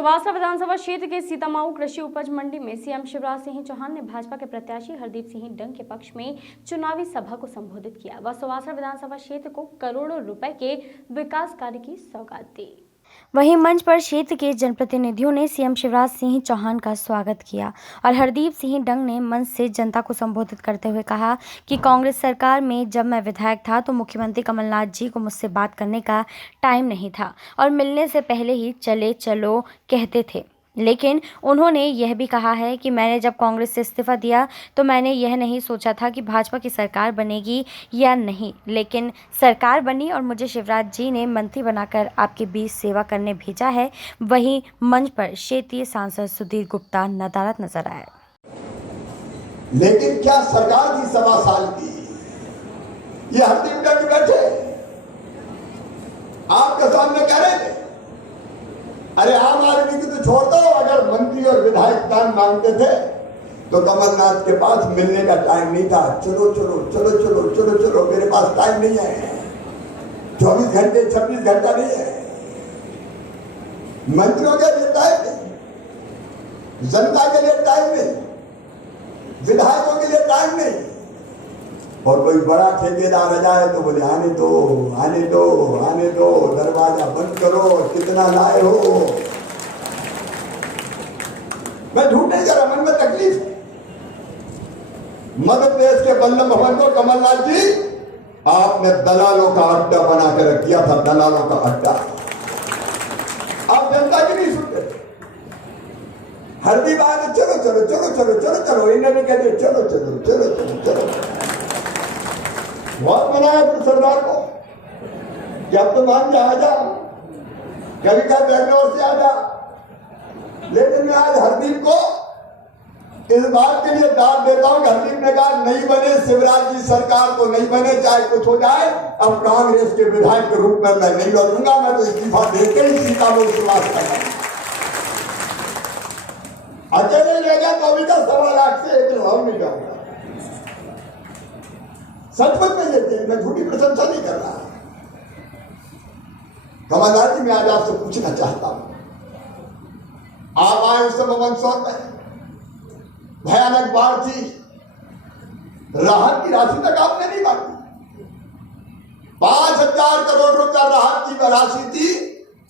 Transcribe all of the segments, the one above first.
सुवासरा विधानसभा क्षेत्र के सीतामाऊ कृषि उपज मंडी में सीएम शिवराज सिंह चौहान ने भाजपा के प्रत्याशी हरदीप सिंह डंग के पक्ष में चुनावी सभा को संबोधित किया। वह सुवासरा विधानसभा क्षेत्र को करोड़ों रुपए के विकास कार्य की सौगात दी। वहीं मंच पर क्षेत्र के जनप्रतिनिधियों ने सीएम शिवराज सिंह चौहान का स्वागत किया और हरदीप सिंह डंग ने मंच से जनता को संबोधित करते हुए कहा कि कांग्रेस सरकार में जब मैं विधायक था तो मुख्यमंत्री कमलनाथ जी को मुझसे बात करने का टाइम नहीं था और मिलने से पहले ही चले चलो कहते थे। लेकिन उन्होंने यह भी कहा है कि मैंने जब कांग्रेस से इस्तीफा दिया तो मैंने यह नहीं सोचा था कि भाजपा की सरकार बनेगी या नहीं, लेकिन सरकार बनी और मुझे शिवराज जी ने मंत्री बनाकर आपके बीच सेवा करने भेजा है। वहीं मंच पर क्षेत्रीय सांसद सुधीर गुप्ता नदारद नजर आए। लेकिन क्या सरकार की 1.25 साल की ये हरदीप डंग बैठे आपके सामने कह रहे थे, अरे आम आदमी को तो छोड़ दो, अगर मंत्री और विधायक दान मांगते थे तो कमलनाथ के पास मिलने का टाइम नहीं था। चलो चलो चलो चलो चलो चलो, मेरे पास टाइम नहीं है, 24 घंटे 26 घंटा नहीं है। मंत्रियों के लिए टाइम नहीं, जनता के लिए टाइम नहीं, विधायकों के लिए टाइम नहीं। और कोई बड़ा ठेकेदार आ जाए तो बोले आने दो आने दो आने दो, दरवाजा बंद करो, कितना लाए हो। मैं झूठ नहीं कह रहा, मन में तकलीफ है। मध्य प्रदेश के बल्लभ भवन को कमलनाथ जी आपने दलालों का अड्डा बना कर रख दिया था, दलालों का अड्डा। आप जनता की नहीं सुनते। हरदीप आए चलो चलो चलो चलो चलो चलो, इन्हें भी कहते चलो चलो चलो चलो चलो। बहुत मनाया फिर सरदार को कि अब तो मान जा, आजा, कभी कभी बेंगलोर से आजा। लेकिन मैं आज हरदीप को इस बात के लिए दाद देता हूं कि हरदीप ने कहा नहीं बने शिवराज जी सरकार तो नहीं बने, चाहे कुछ हो जाए, अब कांग्रेस के विधायक के रूप में मैं नहीं लड़ूंगा, मैं तो इस्तीफा देकर ही सीतामढ़ी से बात करूंगा। अकेले ले गया तो अभी का 1.25 लाख से 1 लाख नहीं जाऊंगा। सचमुच में ये मैं झूठी प्रशंसा नहीं कर रहा। कमलनाथ जी, मैं आज आपसे पूछना चाहता हूं, आप आए उस समय मंदसौर में भयानक बाढ़ थी, राहत की राशि तक आपने नहीं बांटी। 5,000 करोड़ रुपया राहत की राशि थी,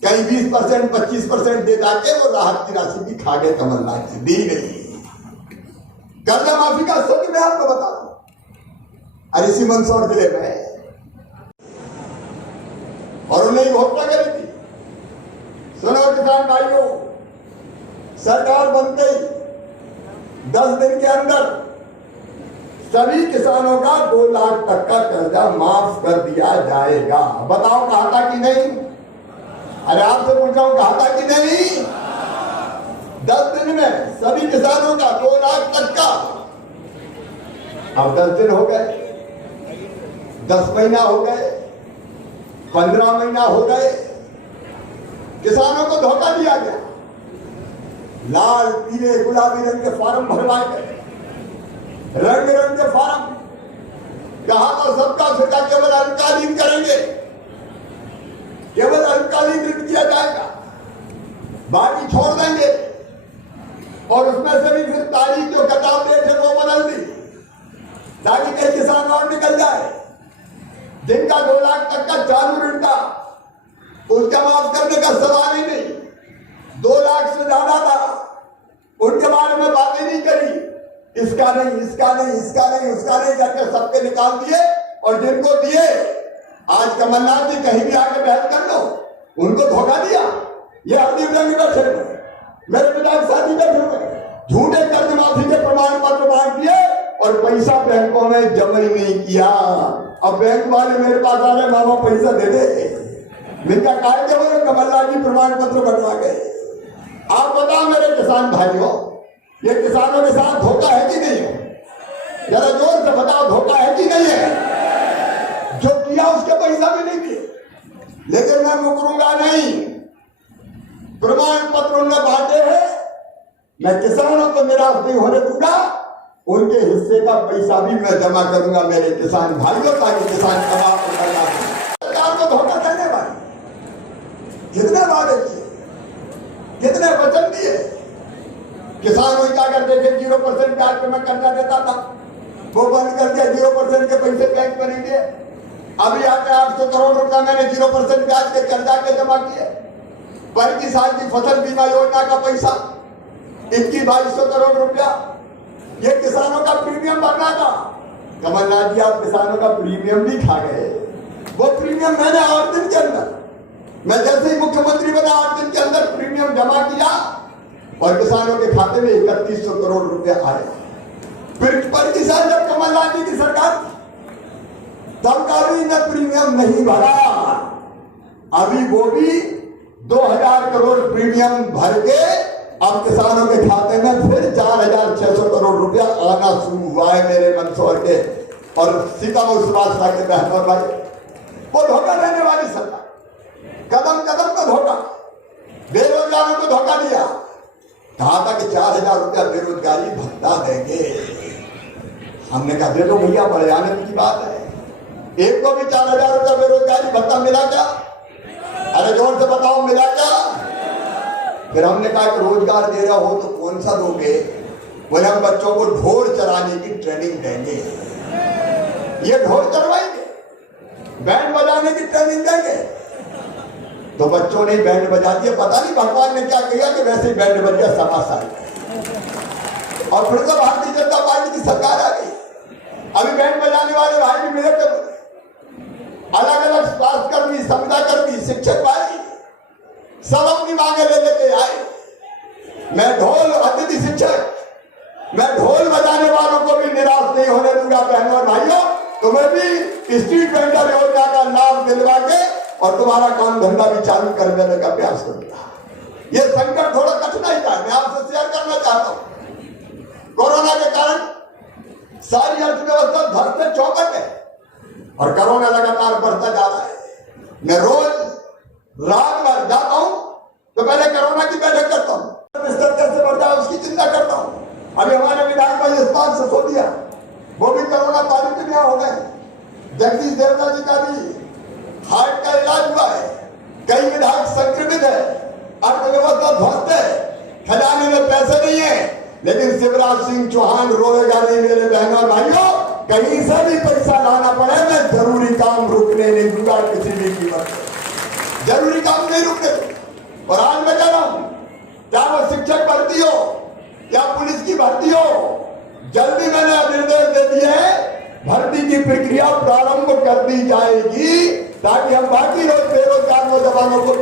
कहीं 20% 25% दे जाके वो राहत की राशि भी खा गए कमलनाथ जी, दी नहीं। कर्जा माफी का सत्य मैं आपको बता दूं, और इसी मंदसौर जिले में और उन्हें घोषणा करी थी, सुनो किसान भाइयों, सरकार बन गई, 10 दिन के अंदर सभी किसानों का 2 लाख तक का कर्जा माफ कर दिया जाएगा। बताओ कहा था कि नहीं? अरे आपसे पूछ रहा हूं, कहा था कि नहीं? 10 दिन में सभी किसानों का 2 लाख तक का। अब 10 दिन हो गए, 10 महीना हो गए, 15 महीना हो गए, किसानों को धोखा दिया गया। लाल पीले गुलाबी रंग के फॉर्म भरवाए गए, रंग रंग के फॉर्म। कहा तो सबका फिर केवल अल्पकालीन करेंगे, केवल अल्पकालीन ऋण किया जाएगा, बाकी छोड़ देंगे। और उसमें से भी फिर तारीख जो कटाव डेट है वो बदल दी ताकि कई किसान और निकल जाए। जिनका 2 लाख तक का चालू ऋण था उसका माफ करने का सवाल ही नहीं, 2 लाख से ज्यादा था, उनके बारे में बातें नहीं करी। इसका नहीं, इसका नहीं, इसका नहीं, उसका नहीं करके सबके निकाल दिए। और जिनको दिए, आज कमलनाथ जी कहीं भी आके बहस कर लो, उनको धोखा दिया। ये हरदीप डंग बैठे हुए, मेरे विधायक साथी बैठे हुए, झूठे कर्ज माफी के प्रमाण पत्र मांग दिए और पैसा बैंकों में जमा ही नहीं किया। अब बैंक वाले मेरे पास आ रहे, मामा पैसा दे दे। मिलका कहा जब कमलनाथ जी प्रमाण पत्र बनवा गए। आप बताओ मेरे किसान भाइयों, ये किसानों के साथ धोखा है कि नहीं है? जरा जोर से बताओ, धोखा है कि नहीं है? जो किया उसके पैसा भी नहीं दिए। लेकिन मैं मुकरूंगा नहीं, प्रमाण पत्र उन्होंने बांटे हैं, मैं किसानों को निराश नहीं होने दूंगा। उनके हिस्से का पैसा भी मैं जमा करूंगा मेरे किसान भाइयों, ताकि किसान सरकार को धोखा देने वाले कितने वादे किए, कितने वचन दिए। किसान हो जाकर देखे 0% ब्याज पे मैं कर्जा देता था, वो बंद कर दिया। 0% के पैसे बैंक में नहीं दिए। अभी आके 800 करोड़ रुपया मैंने 0% ब्याज के कर्जा के जमा किए। 25 साल की फसल बीमा योजना का पैसा 21-2200 करोड़ रुपया, ये किसानों का प्रीमियम भरना था। कमलनाथ जी आप किसानों का प्रीमियम भी खा गए। वो प्रीमियम मैंने 8 दिन के अंदर, मैं जैसे ही मुख्यमंत्री बना 8 दिन के अंदर प्रीमियम जमा किया और किसानों के खाते में 3100 करोड़ रुपया आया। फिर पर किसान जब कमलनाथ जी की सरकार तब का भी न प्रीमियम नहीं भरा। अभी वो भी 2000 करोड़ प्रीमियम भर के अब किसानों के खाते में फिर 4600 करोड़ रुपया आना शुरू हुआ है मेरे मंदसौर के और सीतामढ़ी सुभाष के बहन और भाई। वो धोखा देने वाली सरकार, कदम कदम पर धोखा, बेरोजगारों को धोखा दिया। कहा था कि 4000 रुपया बेरोजगारी भत्ता देंगे। हमने कहा दे दो भैया, बड़े आनंद की बात है। एक को भी 4000 रुपया बेरोजगारी भत्ता मिला क्या? अरे जोर से बताओ, मिला क्या? फिर हमने कहा कि रोजगार दे रहा हो तो कौन सा दोगे? बोले हम बच्चों को ढोल चलाने की ट्रेनिंग देंगे। ये ढोल चलवाएंगे, बैंड बजाने की ट्रेनिंग देंगे। तो बच्चों ने बैंड बजा दिया। पता नहीं भगवान ने क्या किया कि वैसे ही बैंड बज गया सवा साल। और फिर से भारतीय जनता पार्टी की सरकार आ गई। अभी बैंड बजाने वाले भाई भी मिले थे, अलग अलग स्वास्थ्य कर्मी, संविदा कर्मी, शिक्षक भाई सब अपनी मांगे ले लेके आए। मैं ढोल अतिथि शिक्षक, मैं ढोल बजाने वालों को भी निराश नहीं होने दूंगा। बहनों और भाइयों, तुम्हें भी स्ट्रीट वेंडर योजना का लाभ दिलवा के और तुम्हारा काम धंधा भी चालू कर देने का प्रयास करूंगा। ये संकट थोड़ा कठिनाई का है, मैं आपसे शेयर करना चाहता हूं। कोरोना के कारण सारी अर्थव्यवस्था धर से चौपट है और कोरोना लगातार बढ़ता जा रहा है। मैं रोज रात भर जाता हूं तो पहले कोरोना की बैठक करता हूं, बिस्तर कैसे बढ़ जाए उसकी चिंता करता हूं। अभी हमारे विधायक भाई इस बात से सो दिया, वो भी कोरोना पॉजिटिव हो गए। जगदीश देवड़ा जी का भी हार्ट का इलाज हुआ है। कई विधायक संक्रमित है, अर्थव्यवस्था ध्वस्त है, खजाने में पैसे नहीं है। लेकिन शिवराज सिंह चौहान रोएगा नहीं मेरे बहनों और भाइयों। कहीं से भी पैसा लाना पड़े, मैं जरूरी काम रुकने नहीं दूंगा किसी भी कीमत पर। जरूरी काम नहीं रुकने। और आज मैं कह रहा हूं, चाहे वो शिक्षक भर्ती हो या पुलिस की भर्ती हो, जल्दी मैंने निर्देश दे दिए हैं, भर्ती की प्रक्रिया प्रारंभ कर दी जाएगी ताकि हम बाकी बेरोजगार नौजवानों को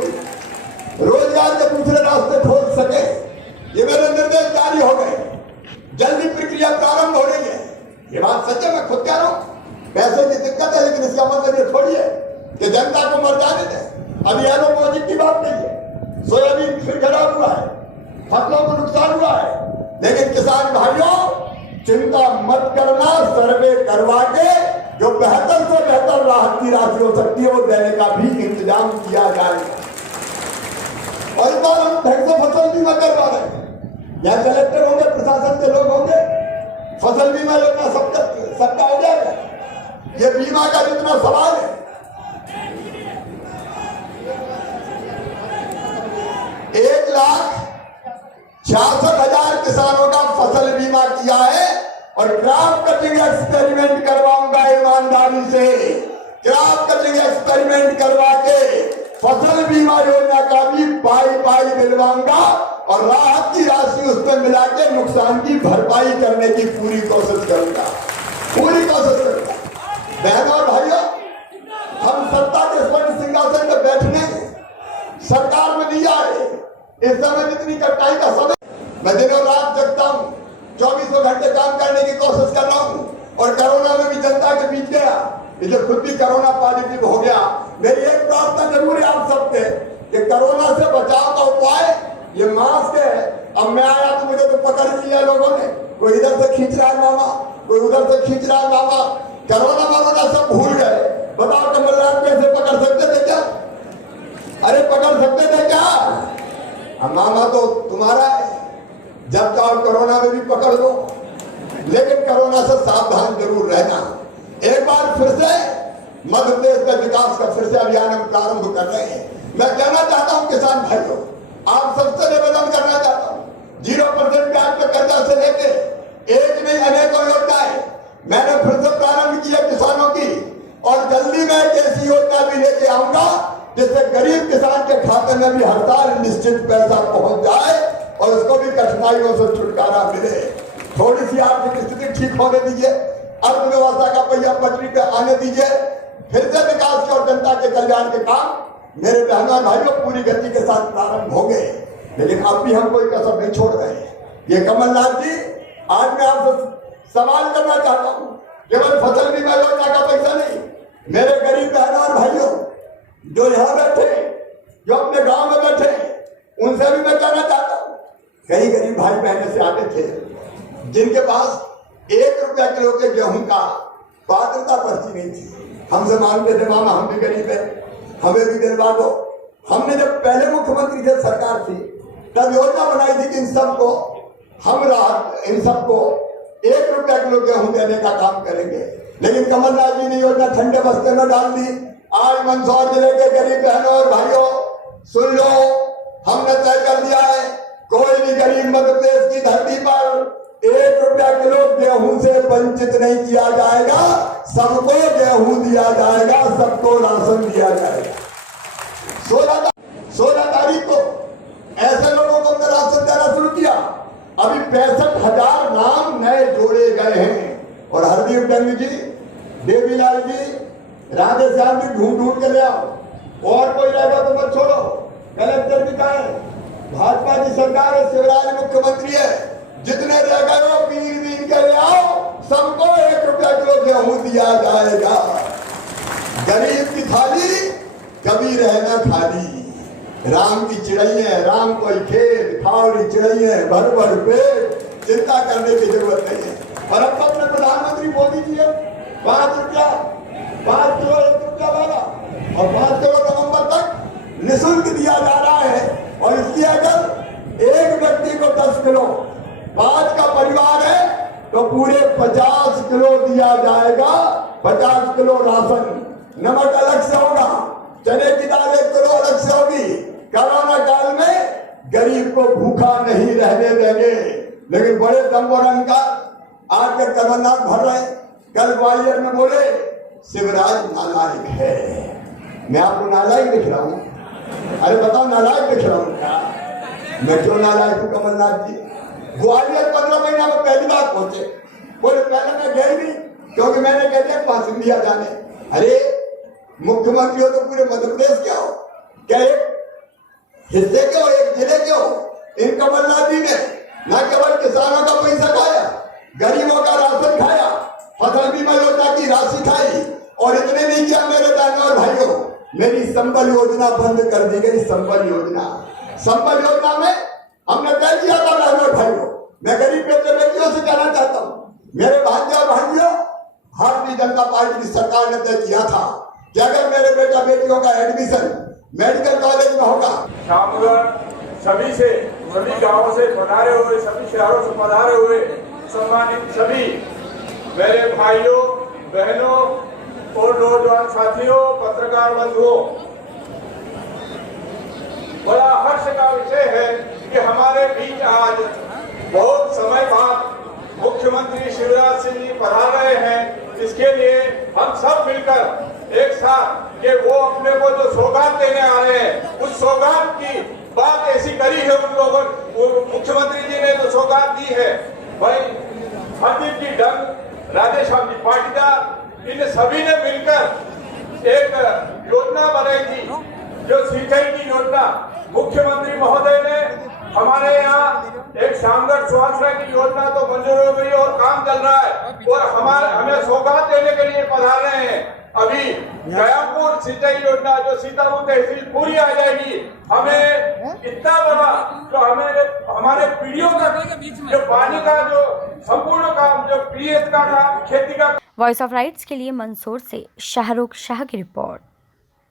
रोजगार के दूसरे रास्ते खोज सके। ये मेरे निर्देश जारी हो गए, जल्दी प्रक्रिया प्रारंभ हो रही है। ये बात सच है, मैं खुद कह रहा हूं। पैसे की दिक्कत है, लेकिन इसका मतलब ये थोड़ी है कि जनता को मर जाने दें। अभी एलोपैथी की बात नहीं है, सोयाबीन फिर खराब हुआ है, फसलों को नुकसान हुआ है, लेकिन किसान भाइयों चिंता मत करना। सर्वे करवा के जो बेहतर से बेहतर राहत की राशि हो सकती है वो देने का भी इंतजाम किया जाएगा। और इस बार हम ढंग से फसल बीमा करवा रहे हैं। यहाँ कलेक्टर होंगे, प्रशासन के लोग होंगे, फसल बीमा योजना सबका हो जाएगा। ये बीमा का जितना सवाल है, 1,66,000 किसानों का फसल बीमा किया है और क्रॉप कटिंग एक्सपेरिमेंट करवाऊंगा ईमानदारी से। क्रॉप कटिंग एक्सपेरिमेंट करवा के फसल बीमा योजना का भी पाई दिलवाऊंगा और राहत की राशि उस पर मिला के नुकसान की भरपाई करने की पूरी कोशिश करूंगा, पूरी कोशिश करूंगा। बहनों और भाइयों, हम सत्ता के स्वर्ण सिंहासन पर बैठने सरकार में नहीं आए। इस समय जितनी कठिनाई का समय, मैं दिन और रात जगता हूँ, 24 घंटे काम करने की कोशिश कर रहा हूँ और कोरोना में भी जनता के बीच गया। इसे खुद भी कोरोना पॉजिटिव हो गया। मेरी एक प्रार्थना जरूर है आप सबसे कि कोरोना से बचाव का उपाय ये मास्क है। अब मैं आया तो मुझे तो पकड़ लिया लोगों ने, कोई इधर से खींच रहा है मामा, कोई उधर से खींच रहा है मामा। कोरोना मामा सब भूल गए। बताओ कमलनाथ कैसे पकड़ सकते थे क्या? अरे पकड़ सकते थे क्या? अब मामा तो तुम्हारा है, जब चाहो कोरोना में भी पकड़ लो, लेकिन कोरोना से सावधान जरूर रहना। एक बार फिर से मध्य प्रदेश का विकास का फिर से अभियान हम प्रारंभ कर रहे हैं। मैं कहना चाहता हूं किसान भाइयों, आप सबसे निवेदन करना चाहता हूँ, 0% ब्याज पे कर्जा से लेके एक नहीं अनेकों योजनाएं मैंने फिर से प्रारंभ की है किसानों की, और जल्दी मैं एक ऐसी योजना भी लेके आऊंगा जिससे गरीब किसान के खाते में भी हर साल निश्चित पैसा पहुंच जाए और उसको भी कठिनाइयों से छुटकारा मिले। थोड़ी सी आर्थिक स्थिति ठीक होने दीजिए, अर्थव्यवस्था का पहिया पटरी पे आने दीजिए, फिर से विकास के और जनता के कल्याण के काम मेरे बहनों और भाइयों पूरी गति के साथ प्रारंभ होंगे। लेकिन अब भी हम कोई कसर नहीं छोड़ रहे हैं। ये कमलनाथ जी, आज मैं आपसे सवाल करना चाहता हूँ, केवल फसल बीमा योजना का पैसा नहीं, मेरे गरीब बहनों और भाइयों जो यहाँ बैठे, जो अपने गांव में बैठे, उनसे भी मैं कहना चाहता हूँ, कई गरीब भाई बहने से आते थे जिनके पास 1 रुपया किलो के गेहूं का पात्रता पर्ची नहीं थी, हमसे मांगते थे मामा हम भी गरीब है, हमें भी दिलवा दो। हमने जब पहले मुख्यमंत्री थे, सरकार थी, तब योजना बनाई थी कि इन सबको हम राहत, इन सबको 1 रुपया किलो गेहूं देने का काम करेंगे। लेकिन कमलनाथ जी ने योजना ठंडे बस्ते में डाल दी। आज मंदसौर जिले के गरीब बहनों और भाइयों सुन लो, हमने तय कर दिया है, कोई भी गरीब मध्य प्रदेश की धरती पर 1 रुपया किलो गेहूं से वंचित नहीं किया जाएगा। सबको गेहूं दिया जाएगा, सबको राशन दिया जाएगा। 16 तारीख को ऐसे लोगों को हमने राशन देना शुरू किया। अभी 65,000 नाम नए जोड़े गए हैं। और हरदीप डंग जी, देवीलाल जी, राधे श्याम जी ढूंढ के ले आओ, और कोई रहेगा तो मत छोड़ो। कलेक्टर भी कहा है, भाजपा की सरकार है, शिवराज मुख्यमंत्री है, जितने रह गए हो पीर के ले आओ, सबको 1 रुपया किलो गेहूं दिया जाएगा। गरीब की थाली कभी रहना खाली। राम की चिड़ैया, राम कोई खेत, खावड़ी चिड़ैया, भर भर पेट, चिंता करने की जरूरत नहीं है। और अब अपने प्रधानमंत्री मोदी जी 5 रुपया 5 किलो 1 रुपया वाला और 5 किलो नवंबर तक निःशुल्क दिया जा रहा है। और इसकी अगर एक व्यक्ति को 10 किलो, 5 का परिवार है तो पूरे 50 किलो दिया जाएगा। 50 किलो राशन, नमक अलग से होगा, चने की दाल 1 किलो अलग से होगी। कोरोना काल में गरीब को भूखा नहीं रहने देंगे। लेकिन बड़े दम और अहंकार आज के कमलनाथ भर रहे। कल ग्वालियर में बोले शिवराज नालायक है। मैं आपको नालायक दिख रहा हूँ? अरे बताओ, नालायक दिख रहा हूँ क्या? मैं क्यों नालायक हूँ कमलनाथ जी? ग्वालियर 15 महीना में पहली बार पहुंचे। बोले पहले मैं गए नहीं क्योंकि मैंने कह दिया भाषण दिया जाने। अरे मुख्यमंत्री हो तो पूरे मध्य प्रदेश क्या हो, क्या एक हिस्से के हो, एक जिले के हो? इन कमलनाथ जी ने न केवल किसानों का पैसा खाया, गरीबों का राशन खाया, फसल बीमा योजना की राशि खाई, और इतने नहीं किया मेरे बहनों और भाइयों, मेरी संबल योजना बंद कर दी गई। संबल योजना में हमने तय किया था बहनों और भाइयों, मैं गरीब बेटियों से कहना चाहता हूँ, मेरे भाइयों और भाइयों, भारतीय जनता पार्टी की सरकार ने तय किया था कि अगर मेरे बेटा बेटियों का एडमिशन मेडिकल कॉलेज में होगा। सभी गांवों से पधारे हुए, सभी शहरों से पधारे हुए सम्मानित सभी मेरे भाइयों बहनों और नौजवान साथियों, पत्रकार बंधुओं, बड़ा हर्ष का विषय है कि हमारे बीच आज बहुत समय बाद मुख्यमंत्री शिवराज सिंह जी पधार रहे हैं। इसके लिए हम सब मिलकर एक साथ कि वो अपने को जो सौगात देने आ रहे हैं, उस सौगात की बात ऐसी करी है उन लोगों, मुख्यमंत्री जी ने जो सौगात दी है, भाई हरदीप जी डंग, राधे श्याम जी पाटीदार, इन सभी ने मिलकर एक योजना बनाई थी, जो सिंचाई की योजना। मुख्यमंत्री महोदय ने हमारे यहाँ एक शानदार सुवासना की योजना तो मंजूर हो गई और काम चल रहा है, और हमें सौगात देने के लिए पधार रहे हैं। अभी गयापुर सिंचाई योजना जो सीतापुर तहसील पूरी आ जाएगी, हमें इतना बड़ा जो हमारे पीढ़ियों तक जो पानी का जो संपूर्ण काम, जो पीएच का काम, खेती का। वॉइस ऑफ राइट्स के लिए मंदसौर से शाहरुख शाह की रिपोर्ट।